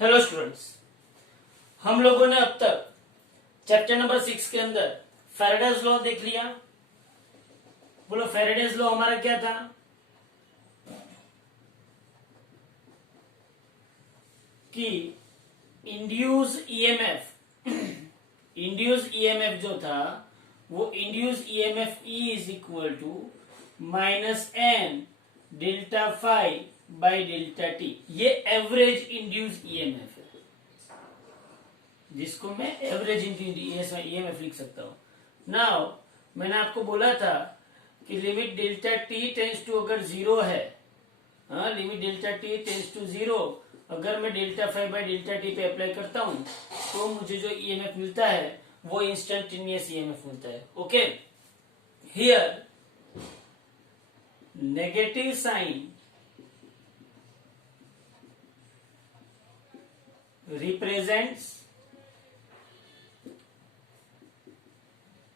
Hello students, हम लोगों ने अब तक चैप्टर नंबर 6 के अंदर फैराडेज लॉ देख लिया। बोलो फैराडेज लॉ हमारा क्या था? कि इंड्यूस ईएमएफ जो था वो induce EMF E is equal to minus N delta phi by delta T. ये एवरेज इंड्यूस ईएमएफ है, जिसको मैं एवरेज ईएमएफ लिख सकता हूं। नाउ मैंने आपको बोला था कि limit delta T tends to अगर जीरो है, limit delta T tends to zero, अगर मैं delta phi by delta T पे अप्लाई करता हूं तो मुझे जो ईएमएफ मिलता है वो इंस्टेंटेनियस ईएमएफ मिलता है। Okay, here negative sign represents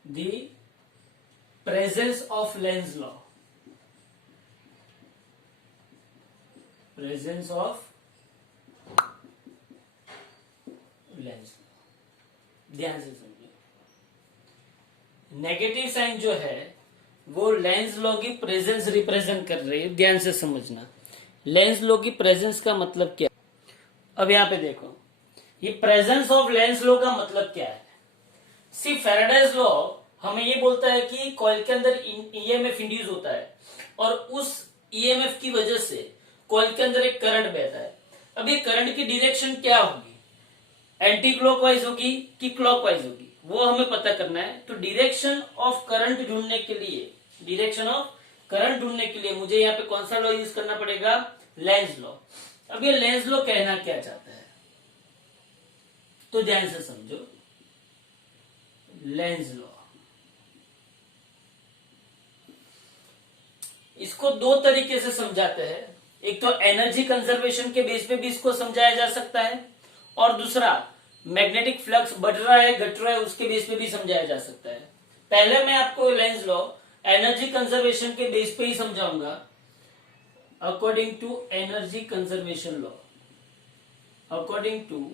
the presence of Lenz law. Presence of Lenz law. ध्यान से समझिए, नेगेटिव साइन जो है वो लेंज लॉ की प्रेजेंस रिप्रेजेंट कर रही है। ध्यान से समझना, लेंज लॉ की प्रेजेंस का मतलब क्या? अब यहां पे देखो, ये प्रेजेंस ऑफ लेंज लॉ का मतलब क्या है? सी फैराडेज लॉ हमें ये बोलता है कि कॉइल के अंदर ईएमएफ इंड्यूस होता है और उस ईएमएफ की वजह से कॉइल के अंदर एक करंट बहता है। अब ये करंट की डायरेक्शन क्या होगी? एंटी क्लॉकवाइज होगी कि क्लॉकवाइज होगी, वो हमें पता करना है। तो डायरेक्शन ऑफ करंट ढूंढने के लिए मुझे यहाँ पे कौन सा लॉ यूज करना पड़ेगा? Lenz law. अब ये लेंज लॉ कहना क्या चाहता है तो ध्यान से समझो। लेंज लॉ इसको दो तरीके से समझाते हैं। एक तो एनर्जी कंजर्वेशन के बेस पे भी इसको समझाया जा सकता है, और दूसरा मैग्नेटिक फ्लक्स बढ़ रहा है घट रहा है उसके बेस पे भी समझाया जा सकता है। पहले मैं आपको लेंज लॉ एनर्जी कंजर्वेशन के बेस पे ही समझाऊंगा। According to energy conservation law, according to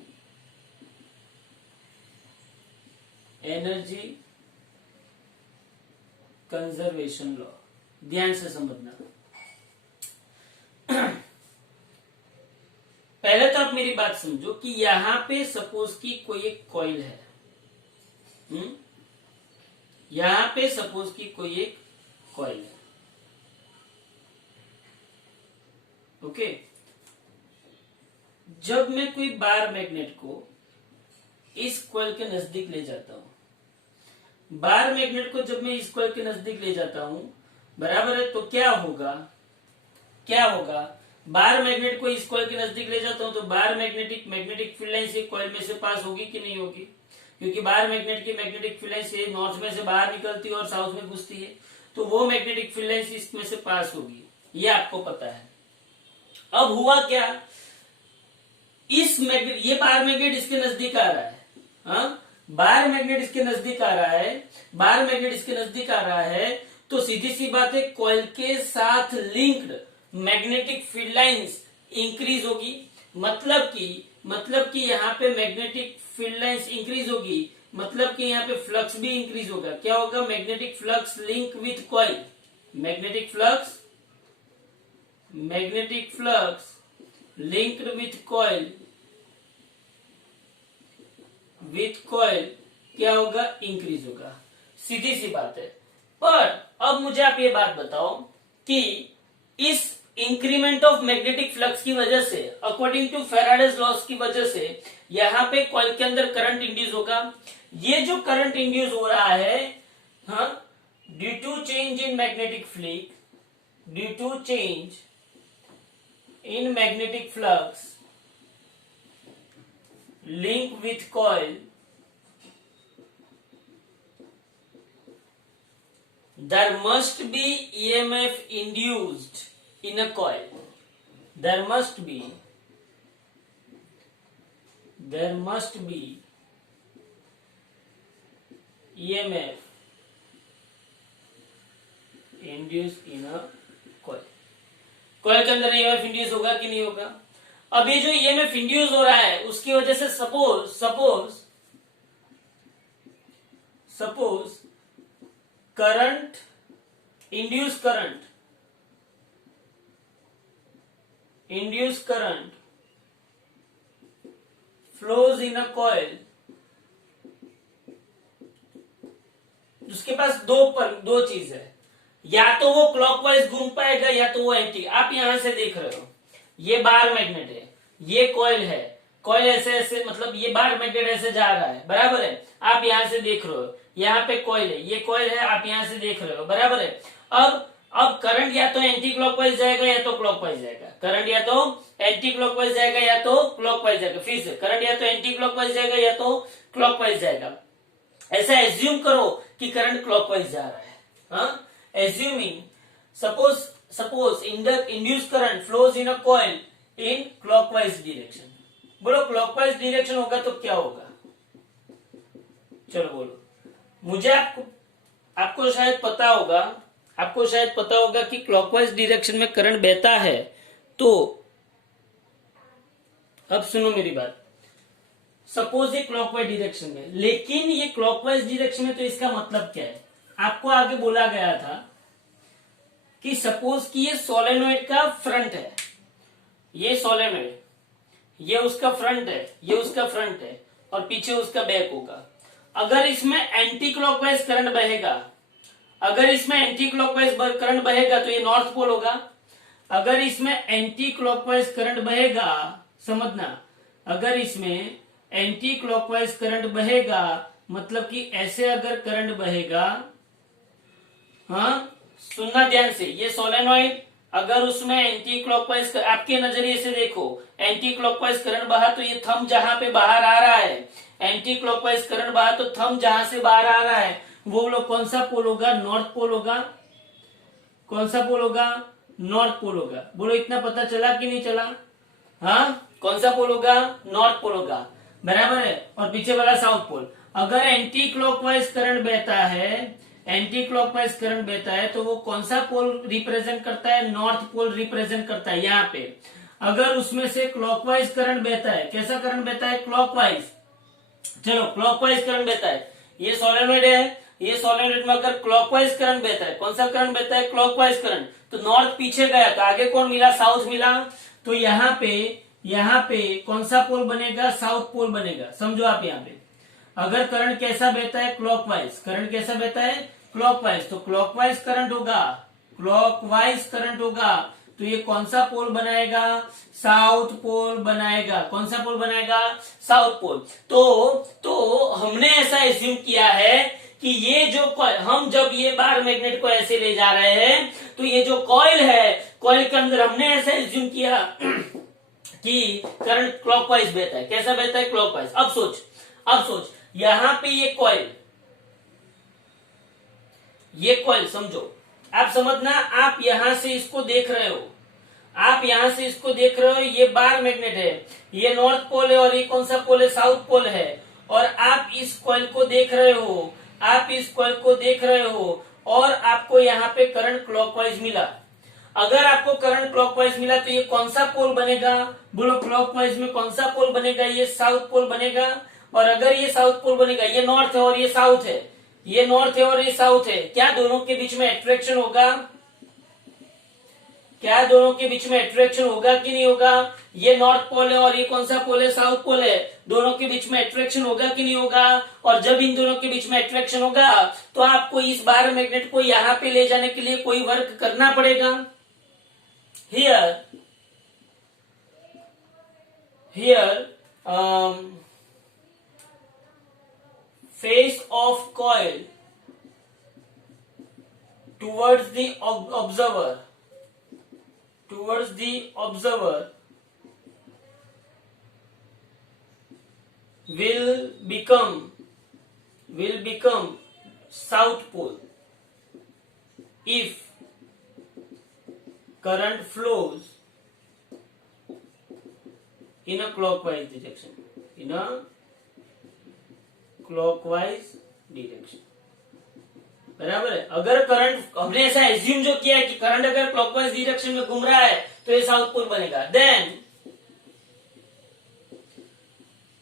energy conservation law, ध्यान से समझना। पहले तो आप मेरी बात समझो कि यहां पे सपोज कि कोई एक कॉइल है, यहां पे सपोज कि कोई एक कॉइल है। ओके, जब मैं कोई बार मैग्नेट को इस कॉइल के नजदीक ले जाता हूं, बार मैग्नेट को जब मैं इस कॉइल के नजदीक ले जाता हूं, बराबर है, तो क्या होगा? बार मैग्नेट को इस कॉइल के नजदीक ले जाता हूं तो बार मैग्नेटिक फील्ड लाइन से कॉइल में से पास होगी कि नहीं होगी? क्योंकि बार मैग्नेट की मैग्नेटिक फील्ड लाइन से नॉर्थ में से बाहर निकलती है और साउथ में घुसती है, तो वो मैग्नेटिक फील्ड लाइन इसमें से पास होगी, ये आपको पता है। अब हुआ क्या, ये बार मैग्नेट इसके नजदीक आ रहा है, बार मैग्नेट इसके नजदीक आ रहा है, तो सीधी सी बात है, कॉइल के साथ linked magnetic field lines increase होगी। मतलब कि यहाँ पे मैग्नेटिक फील्ड लाइंस इंक्रीज होगी, मतलब कि यहाँ पे फ्लक्स भी इंक्रीज होगा। क्या होगा? Magnetic flux link with coil, magnetic flux linked with coil क्या होगा? इंक्रीज होगा। सीधी सी बात है। पर अब मुझे आप ये बात बताओ कि इस इंक्रीमेंट ऑफ मैग्नेटिक फ्लक्स की वजह से, अकॉर्डिंग टू फैराडेज लॉस की वजह से, यहां पे कॉइल के अंदर करंट इंड्यूस होगा। ये जो करंट इंड्यूस हो रहा है, due to change in magnetic flux link with coil, there must be EMF induced in a coil. There must be EMF induced in a coil. Coil के अंदर ईएमएफ इंड्यूस होगा कि नहीं होगा? अब ये जो ईएमएफ इंड्यूस हो रहा है उसकी वजह से suppose suppose suppose current induce current flows in a coil, उसके पास दो चीज है, या तो वो क्लॉकवाइज घूम पाएगा या तो वो एंटी। आप यहां से देख रहे हो ये बार मैग्नेट है, ये कॉइल है, कॉइल ऐसे ऐसे मतलब ये बार मैग्नेट ऐसे जा रहा है, बराबर है। आप यहां से देख रहे हो यहाँ पे कॉइल है, ये कॉइल है, आप यहां से देख रहे हो, बराबर है। अब करंट या तो एंटी क्लॉकवाइज जाएगा या तो क्लॉकवाइज जाएगा, करंट या तो एंटी क्लॉकवाइज जाएगा या तो क्लॉकवाइज जाएगा। फिर से करंट या तो एंटी क्लॉकवाइज जाएगा या तो क्लॉकवाइज जाएगा। ऐसा एज्यूम करो कि करंट क्लॉकवाइज जा रहा है, हाँ, assuming suppose induce current flows in a coil in clockwise direction. बोलो क्लॉकवाइज डायरेक्शन होगा तो क्या होगा, चलो बोलो। मुझे आपको शायद पता होगा कि क्लॉकवाइज डायरेक्शन में करंट बहता है। तो अब सुनो मेरी बात, सपोज ये क्लॉकवाइज डायरेक्शन में, लेकिन ये क्लॉकवाइज डायरेक्शन में, तो इसका मतलब क्या है, आपको आगे बोला गया था कि सपोज कि ये सोलेनोइड का फ्रंट है, ये सोलेनोइड, ये उसका फ्रंट है, ये उसका फ्रंट है और पीछे उसका बैक होगा। अगर इसमें एंटी क्लॉकवाइज करंट बहेगा, अगर इसमें एंटी क्लॉकवाइज करंट बहेगा तो ये नॉर्थ पोल होगा। अगर इसमें एंटी क्लॉकवाइज करंट बहेगा, समझना, अगर इसमें एंटी क्लॉकवाइज करंट बहेगा मतलब कि ऐसे अगर करंट बहेगा, हाँ सुनना ध्यान से, ये सोलेनोइड अगर उसमें एंटी क्लॉकवाइज, आपके नजरिए से देखो, एंटी क्लॉकवाइज करंट बहा तो ये थंब जहां पे बाहर आ रहा है, एंटी क्लॉकवाइज करंट बहा तो थंब जहां से बाहर आ रहा है वो लोग कौन सा पोल होगा, नॉर्थ पोल होगा। कौन सा पोल होगा, नॉर्थ पोल होगा। बोलो इतना पता चला कि नहीं चला, हाँ, कौन सा पोल होगा, नॉर्थ पोल होगा, बराबर है। और पीछे वाला साउथ पोल। अगर एंटी क्लॉकवाइज करंट बहता है, एंटी क्लॉकवाइज करंट बहता है तो वो कौन सा पोल रिप्रेजेंट करता है, नॉर्थ पोल रिप्रेजेंट करता है यहाँ पे। अगर उसमें से क्लॉकवाइज करंट बहता है, कैसा करंट बहता है, क्लॉकवाइज, चलो क्लॉकवाइज करंट बहता है, ये सोलेनोइड है, ये सोलेनोइड में अगर क्लॉकवाइज करंट बहता है, कौन सा करंट बहता है, क्लॉकवाइज करंट, तो नॉर्थ पीछे गया तो आगे कौन मिला, साउथ मिला। तो यहाँ पे कौन सा पोल बनेगा, साउथ पोल बनेगा। समझो आप यहाँ पे अगर करंट कैसा बहता है, क्लॉकवाइज, करंट कैसा बहता है, क्लॉकवाइज, तो क्लॉकवाइज करंट होगा, क्लॉकवाइज करंट होगा तो ये कौन सा पोल बनाएगा, साउथ पोल बनाएगा। कौन सा पोल बनाएगा, साउथ पोल। तो हमने ऐसा एज्यूम किया है कि ये जो हम जब ये बार मैग्नेट को ऐसे ले जा रहे हैं तो ये जो कॉइल है, कॉइल के अंदर हमने ऐसा एज्यूम किया कि करंट क्लॉकवाइज बहता है। कैसा बहता है, क्लॉकवाइज। अब सोच यहां पे ये कॉइल समझो, आप समझना, आप यहां से इसको देख रहे हो, ये बार मैग्नेट है, ये नॉर्थ पोल है और ये कौन सा पोल है, साउथ पोल है। और आप इस कॉइल को देख रहे हो, और आपको यहाँ पे करंट क्लॉकवाइज मिला। अगर आपको करंट क्लॉकवाइज मिला तो ये कौन सा पोल बनेगा, बोलो क्लॉकवाइज में कौन सा पोल बनेगा, ये साउथ पोल बनेगा। और अगर ये साउथ पोल बनेगा, ये नॉर्थ है और ये साउथ है, ये नॉर्थ है और ये साउथ है, क्या दोनों के बीच में अट्रैक्शन होगा, क्या दोनों के बीच में अट्रैक्शन होगा कि नहीं होगा। ये नॉर्थ पोल है और ये कौन सा पोल है, साउथ पोल है, दोनों के बीच में अट्रैक्शन होगा कि नहीं होगा। और जब इन दोनों के बीच में अट्रैक्शन होगा तो आपको इस बार मैग्नेट को यहाँ पे ले जाने के लिए कोई वर्क करना पड़ेगा। Here face of coil towards the observer will become south pole if current flows in a clockwise direction, बराबर है। अगर करंट, हमने ऐसा एज्यूम जो किया है कि करंट अगर क्लॉकवाइज डायरेक्शन में घूम रहा है तो ये साउथ पोल बनेगा। Then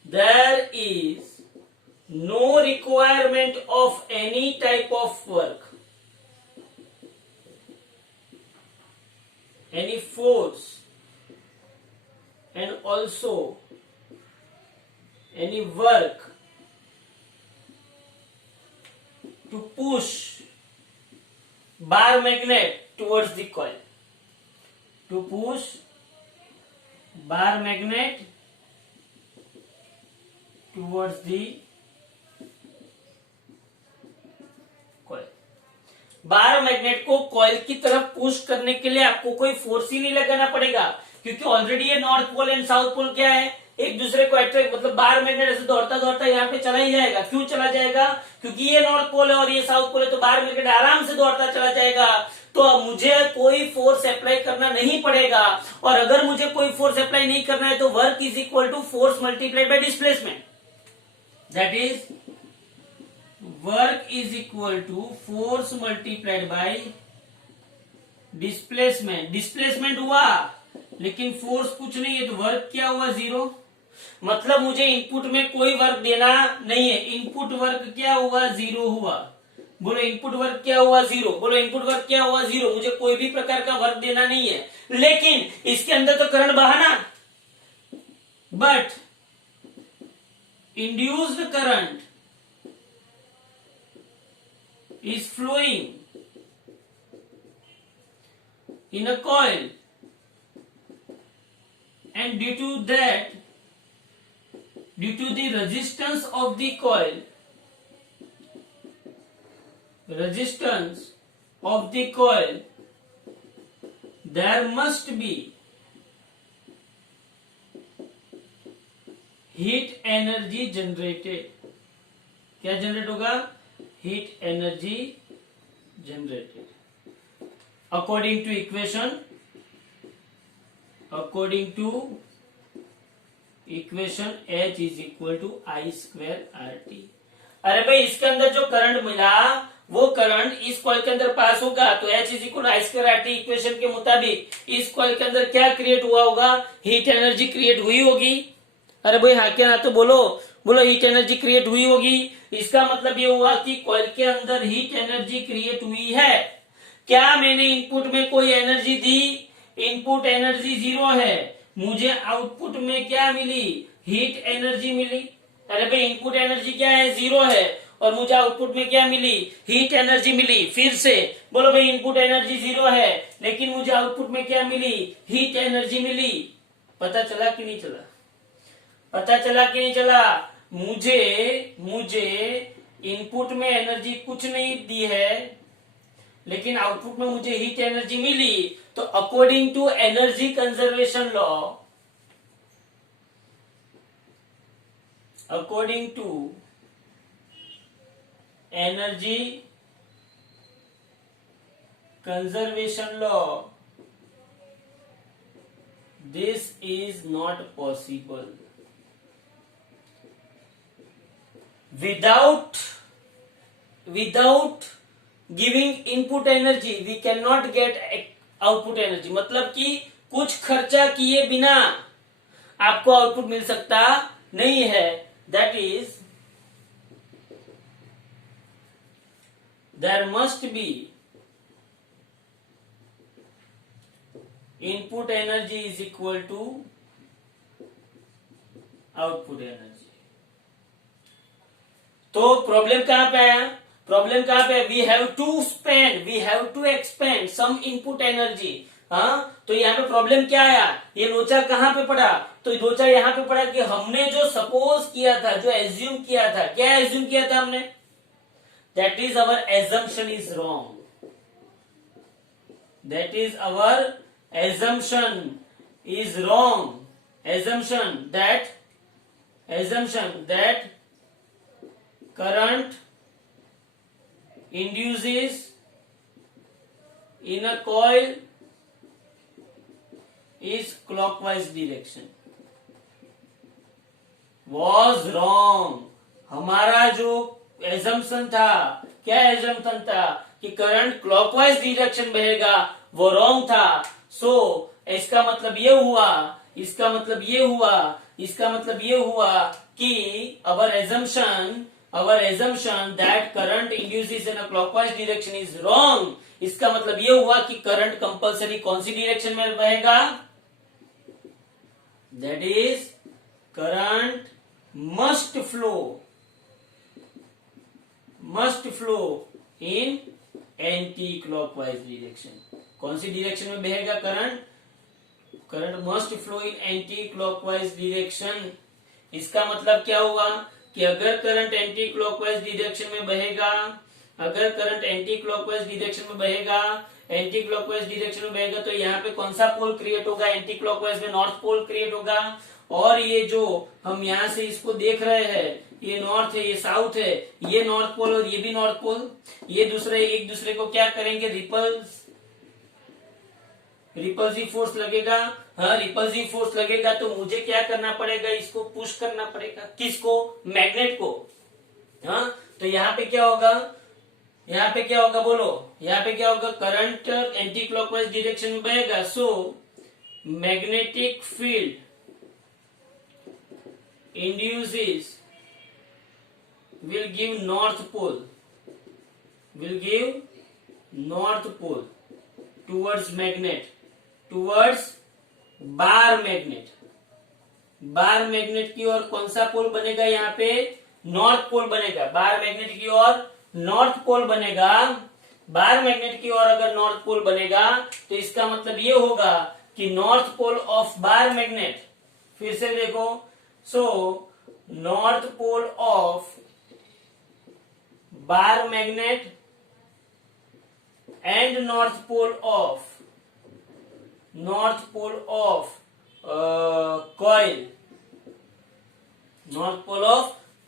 there is no requirement of any type of work, any force, and also any work to push bar magnet towards the coil, to push bar magnet towards the coil. Bar magnet को coil की तरफ push करने के लिए आपको कोई force ही नहीं लगाना पड़ेगा, क्योंकि ऑलरेडी ये north pole and south pole क्या है, एक दूसरे को अट्रैक्ट, मतलब बार मैग्नेट ऐसे दौड़ता दौड़ता यहाँ पे चला ही जाएगा. क्यों चला जाएगा? क्योंकि ये नॉर्थ पोल है और ये साउथ पोल है, तो बार मैग्नेट आराम से दौड़ता चला जाएगा. तो अब मुझे कोई फोर्स अप्लाई करना नहीं पड़ेगा, और अगर मुझे कोई फोर्स अप्लाई नहीं करना है तो work is equal to force multiplied by displacement. That is work is equal to force multiplied by displacement. Displacement हुआ लेकिन फोर्स कुछ नहीं है, तो वर्क क्या हुआ? 0. मतलब मुझे इनपुट में कोई वर्क देना नहीं है. इनपुट वर्क क्या हुआ? 0 हुआ. बोलो इनपुट वर्क क्या हुआ? 0. बोलो इनपुट वर्क क्या हुआ? 0. मुझे कोई भी प्रकार का वर्क देना नहीं है, लेकिन इसके अंदर तो करंट बहाना. But induced current is flowing in a coil, and due to that, due to the resistance of the coil, resistance of the coil, there must be heat energy generated. क्या generate होगा? Heat energy generated. According to equation H is equal to I square RT. अरे भाई इसके अंदर जो current मिला वो current इस कॉइल के अंदर पास होगा, तो H is equal I square RT equation के मुताबिक इस कॉइल के अंदर क्या क्रिएट हुआ होगा? हीट एनर्जी क्रिएट हुई होगी. अरे भाई हाँ क्या ना, तो बोलो हीट एनर्जी क्रिएट हुई होगी. इसका मतलब ये हुआ कि कॉइल के अंदर हीट एनर्जी क्रिएट हुई है. क्या मैंने इनपुट में कोई एनर्जी दी? इनपुट एनर्जी 0 है. मुझे आउटपुट में क्या मिली? हीट एनर्जी मिली. अरे भाई इनपुट एनर्जी क्या है? 0 है, और मुझे आउटपुट में क्या मिली? हीट एनर्जी मिली. फिर से बोलो भाई इनपुट एनर्जी 0 है, लेकिन मुझे आउटपुट में क्या मिली? हीट एनर्जी मिली. पता चला कि नहीं चला? पता चला कि नहीं चला? मुझे इनपुट में एनर्जी कुछ नहीं दी है, लेकिन आउटपुट में मुझे हीट एनर्जी मिली. तो according to energy conservation law, according to energy conservation law, this is not possible. Without giving input energy we cannot get output energy. मतलब कि कुछ खर्चा किए बिना आपको आउटपुट मिल सकता नहीं है. That is, there must be input energy is equal to output energy. तो प्रॉब्लम कहां पे आया? प्रॉब्लम कहां पे? We have to expend some input energy. हाँ, तो यहाँ पे प्रॉब्लम क्या आया? ये लोचा कहां पे पड़ा? तो लोचा यहाँ पे पड़ा कि हमने जो सपोज किया था, जो एज्यूम किया था, क्या एज्यूम किया था हमने? That is our assumption is wrong. That is our assumption is wrong. Assumption that current induces in a coil is clockwise direction was wrong. हमारा जो assumption था, क्या assumption था? कि करंट क्लॉकवाइज डायरेक्शन बहेगा, वो रॉन्ग था. सो इसका मतलब ये हुआ कि our assumption that current induces in a clockwise direction is wrong. इसका मतलब ये हुआ कि करंट कंपल्सरी कौन सी डायरेक्शन में बहेगा? That is, current must flow in anti-clockwise direction. कौन सी डायरेक्शन में बहेगा current? Current must flow in anti clockwise direction. इसका मतलब क्या हुआ कि अगर करंट एंटी क्लॉकवाइज डायरेक्शन में बहेगा, तो यहाँ पे कौन सा पोल क्रिएट होगा? एंटी क्लॉकवाइज में नॉर्थ पोल क्रिएट होगा. और ये जो हम यहाँ से इसको देख रहे हैं, ये नॉर्थ है, ये साउथ है, ये नॉर्थ पोल और ये भी नॉर्थ पोल, ये एक दूसरे को क्या करेंगे? रिपल्सिव फोर्स लगेगा. हाँ, रिपल्सिव फोर्स लगेगा तो मुझे क्या करना पड़ेगा? इसको पुश करना पड़ेगा. किसको? मैग्नेट को. हाँ, तो यहाँ पे क्या होगा? बोलो, यहाँ पे क्या होगा? करंट एंटी क्लॉकवाइज डायरेक्शन में बहेगा. So magnetic field induces will give north pole towards bar magnet की ओर कौन सा पोल बनेगा? यहाँ पे नॉर्थ पोल बनेगा. बार मैग्नेट की ओर नॉर्थ पोल बनेगा. बार मैग्नेट की ओर अगर नॉर्थ पोल बनेगा तो इसका मतलब ये होगा कि north pole of bar magnet, फिर से देखो, so north pole of bar magnet and north pole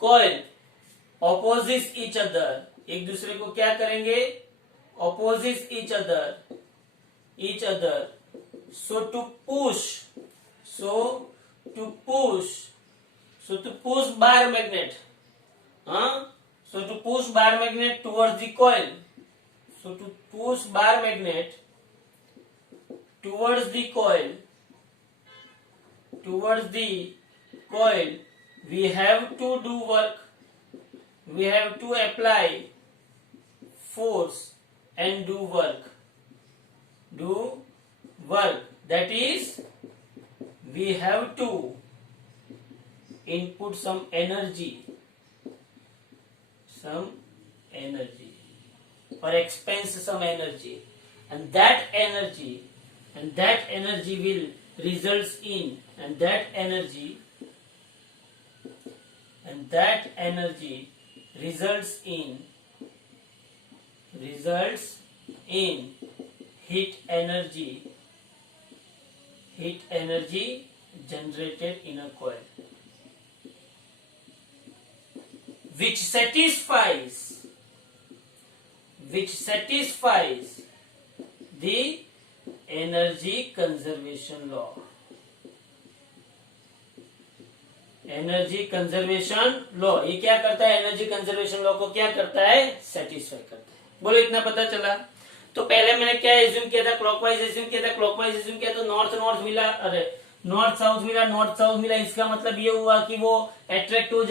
coil opposite each other. एक दूसरे को क्या करेंगे? Opposite each other. So to push bar magnet, towards the coil. So to push bar magnet towards the coil, we have to do work. We have to apply force and do work. That is, we have to input some energy or expense some energy, and that energy will results in heat energy generated in a coil, which satisfies the energy conservation law. ये क्या करता है? Energy conservation law को क्या करता है? Satisfy करता है. बोलो, इतना पता चला. तो पहले मैंने क्या एज्यूम किया था? क्लॉकवाइज एज्यूम किया तो नॉर्थ मिला, अरे नॉर्थ साउथ मिला. इसका मतलब ये हुआ कि वो अट्रैक्ट हो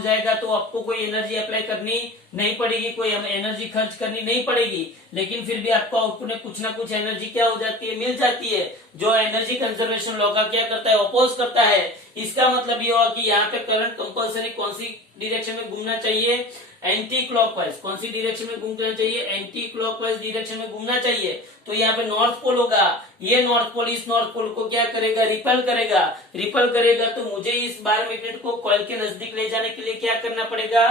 जाएगा तो आपको कोई एनर्जी अप्लाई करनी नहीं पड़ेगी, कोई एनर्जी खर्च करनी नहीं पड़ेगी, लेकिन फिर भी आपको आउटपुट में कुछ ना कुछ एनर्जी क्या हो जाती है? मिल जाती है, जो एनर्जी कंजर्वेशन लॉ का क्या करता है? अपोज करता है. इसका मतलब ये हुआ कि यहाँ पे करंट कंपल्सरी कौन सी डायरेक्शन में घूमना चाहिए? Anti clockwise. कौन सी डायरेक्शन में घूमना चाहिए? एंटी क्लॉकवाइज डायरेक्शन में घूमना चाहिए. तो यहाँ पे नॉर्थ पोल होगा. ये नॉर्थ पोल इस नॉर्थ पोल को क्या करेगा? रिपल करेगा. तो मुझे इस बार मैग्नेट को कॉइल के नजदीक ले जाने के लिए क्या करना पड़ेगा?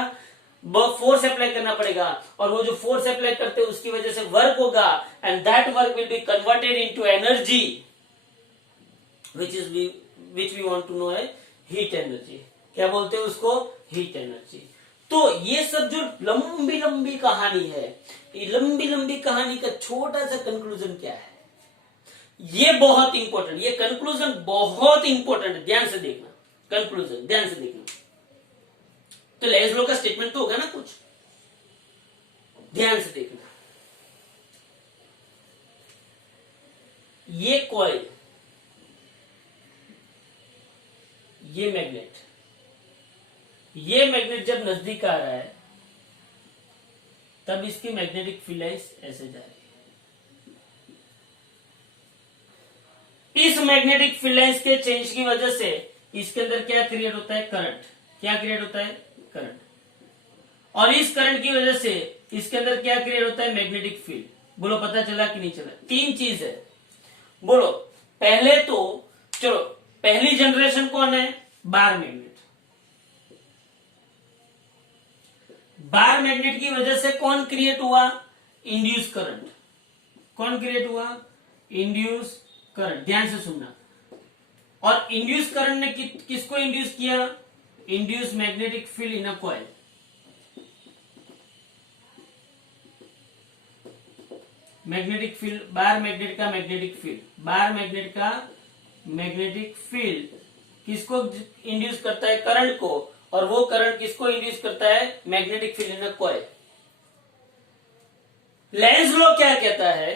फोर्स अप्लाई करना पड़ेगा. और वो जो फोर्स अप्लाई करते हैं उसकी वजह से वर्क होगा, and that work will be converted into energy, which we want to know है हीट एनर्जी. क्या बोलते हैं उसको? Heat energy. तो ये सब जो लंबी कहानी है, ये लंबी कहानी का छोटा सा कंक्लूजन क्या है? ये बहुत इंपॉर्टेंट, ये कंक्लूजन बहुत इंपॉर्टेंट है. ध्यान से देखना कंक्लूजन, ध्यान से देखना. तो लेंज लॉ का स्टेटमेंट तो होगा ना कुछ, ध्यान से देखना. ये कॉइल, ये मैग्नेट, ये मैग्नेट जब नजदीक आ रहा है तब इसकी मैग्नेटिक फील्ड लाइंस ऐसे जा रही है। इस मैग्नेटिक फील्ड लाइंस के चेंज की वजह से इसके अंदर क्या क्रिएट होता है, करंट। क्या क्रिएट होता है, करंट। और इस करंट की वजह से इसके अंदर क्या क्रिएट होता है, मैग्नेटिक फील्ड। बोलो पता चला कि नहीं चला? तीन चीज है। बोलो पहले तो चलो, पहली जनरेशन कौन है, बार मैग्नेट। बार मैग्नेट की वजह से कौन क्रिएट हुआ, इंड्यूस करंट। कौन क्रिएट हुआ, इंड्यूस करंट। ध्यान से सुनना। और इंड्यूस करंट ने किसको इंड्यूस किया, induce magnetic field in a coil. Magnetic field, bar magnet का मैग्नेटिक फील्ड, बार मैग्नेट का मैग्नेटिक फील्ड किसको इंड्यूस करता है, करंट को। और वो करंट किसको इंड्यूस करता है, magnetic field in a coil. Lenz law क्या कहता है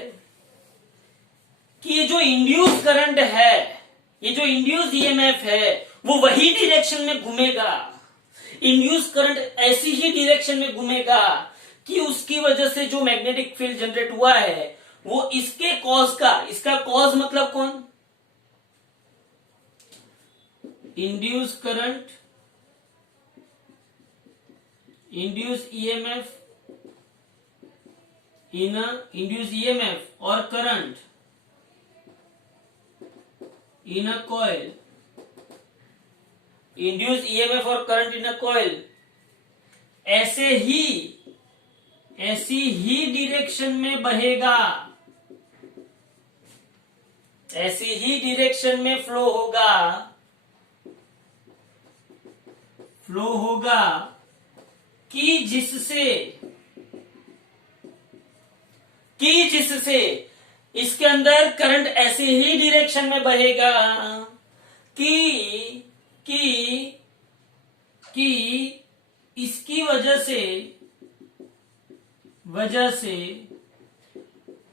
कि ये जो इंड्यूस करंट है, ये जो इंड्यूस ईएमएफ है, वो वही डायरेक्शन में घूमेगा। इंड्यूस करंट ऐसी ही डायरेक्शन में घूमेगा कि उसकी वजह से जो मैग्नेटिक फील्ड जनरेट हुआ है वो इसके कॉज का, इसका कॉज मतलब कौन, induce current, induce EMF in induce EMF और current in a coil, induce EMF और करंट इन अ कॉइल ऐसी ही डायरेक्शन में बहेगा, ऐसी ही डायरेक्शन में फ्लो होगा कि जिससे इसके अंदर करंट ऐसी ही डायरेक्शन में बहेगा कि इसकी वजह से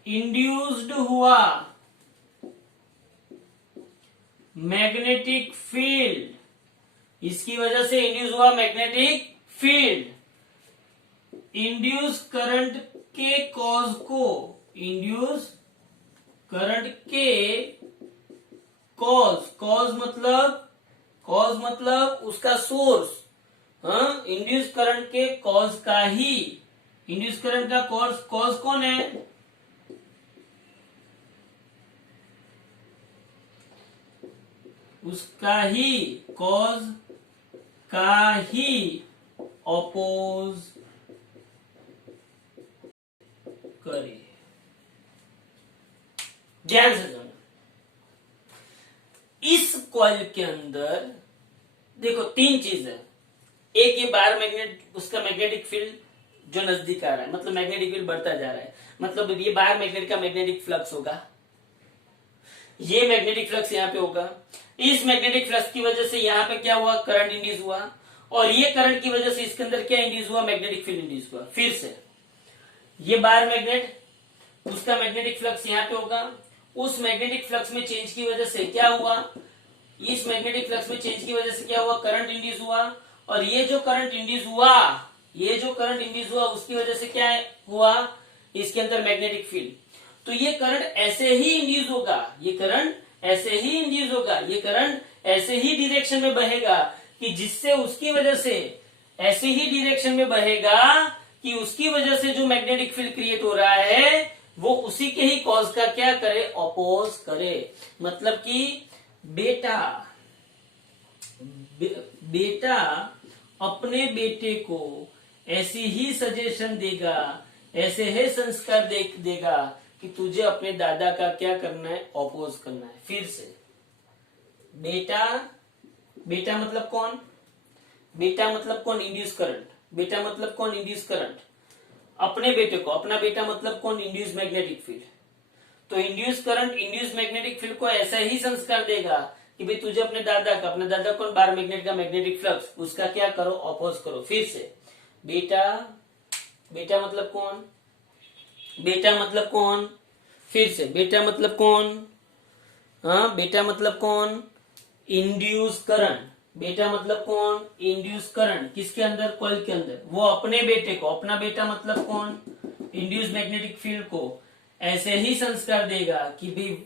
इंड्यूस्ड हुआ मैग्नेटिक फील्ड, इसकी वजह से इंड्यूस हुआ मैग्नेटिक फील्ड इंड्यूस करंट के कॉज को, इंड्यूस करंट के कॉज मतलब उसका सोर्स। हाँ, इंड्यूस करंट के कॉज का ही, इंड्यूस करंट का कॉज कौन है, उसका ही कॉज का ही अपोज करे। ध्यान से सुनो। इस कॉइल के अंदर देखो तीन चीज है। एक ये बार मैग्नेट, उसका मैग्नेटिक फील्ड जो नजदीक आ रहा है, मतलब मैग्नेटिक फील्ड बढ़ता जा रहा है, मतलब ये बार मैग्नेट का मैग्नेटिक फ्लक्स होगा, ये मैग्नेटिक फ्लक्स यहाँ पे होगा। इस मैग्नेटिक फ्लक्स की वजह से यहाँ पे क्या हुआ, करंट इंड्यूस हुआ, और ये करंट की वजह से इसके अंदर क्या इंड्यूस हुआ, मैग्नेटिक फील्ड इंड्यूस हुआ। फिर से ये बार मैग्नेट, उसका मैग्नेटिक फ्लक्स यहाँ पे होगा, उस मैग्नेटिक फ्लक्स में चेंज की वजह से क्या हुआ, इस मैग्नेटिक फ्लक्स में चेंज की वजह से क्या हुआ, करंट इंड्यूस हुआ, और ये जो करंट इंड्यूस हुआ उसकी वजह से क्या हुआ, इसके अंदर मैग्नेटिक फील्ड। तो ये करंट ऐसे ही इंड्यूस होगा, ये करंट ऐसे ही डायरेक्शन में बहेगा कि जिससे उसकी वजह से ऐसे ही डायरेक्शन में बहेगा कि उसकी वजह से जो मैग्नेटिक फील्ड क्रिएट हो रहा है वो उसी के ही कॉज का क्या करे, अपोज करे। मतलब कि बेटा अपने बेटे को ऐसी ही सजेशन देगा, ऐसे ही संस्कार देगा कि तुझे अपने दादा का क्या करना है, अपोज करना है। फिर से बेटा मतलब कौन, इंड्यूस करंट। बेटा मतलब कौन, इंड्यूस करंट। अपने बेटे को, अपना बेटा मतलब कौन, इंड्यूस मैग्नेटिक फील्ड। तो induce current induce magnetic field को ऐसा ही संस्कार देगा कि भाई तुझे अपने दादा का, अपना दादा कौन, बार मैग्नेट का मैग्नेटिक फ्लक्स, उसका क्या करो, अपोज करो। फिर से बेटा मतलब कौन, फिर से बेटा मतलब कौन, हाँ बेटा मतलब कौन, इंड्यूस करंट। बेटा मतलब कौन, इंड्यूस करंट किसके अंदर, कॉइल के अंदर, वो अपने बेटे को, अपना बेटा मतलब कौन, इंड्यूस मैग्नेटिक फील्ड को ऐसे ही संस्कार देगा कि भाई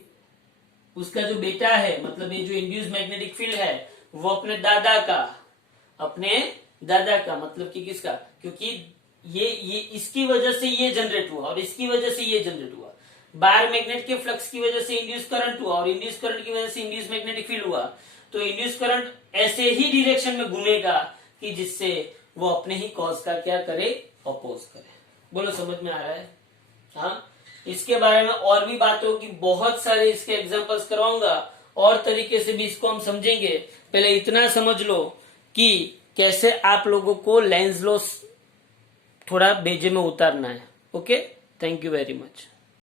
उसका जो बेटा है, मतलब ये जो इंड्यूस मैग्नेटिक फील्ड है वो अपने दादा का, मतलब कि किसका, क्योंकि ये इसकी वजह से ये जनरेट हुआ और इसकी वजह से ये जनरेट हुआ, बाहर मैग्नेट के फ्लक्स की वजह से इंड्यूस करंट हुआ और इंड्यूस करंट की वजह से इंड्यूस मैग्नेटिक फील्ड हुआ, तो इंड्यूस करंट ऐसे ही डिरेक्शन में घूमेगा कि जिससे वो अपने ही कॉज का क्या करे, अपोज करे। बोलो समझ में आ रहा है? हाँ, इसके बारे में और भी बातों की बहुत सारे इसके एग्जांपल्स करवाऊंगा और तरीके से भी इसको हम समझेंगे। पहले इतना समझ लो कि कैसे आप लोगों को लेंस लॉ थोड़ा बेजे में उतारना है। Okay, thank you very much.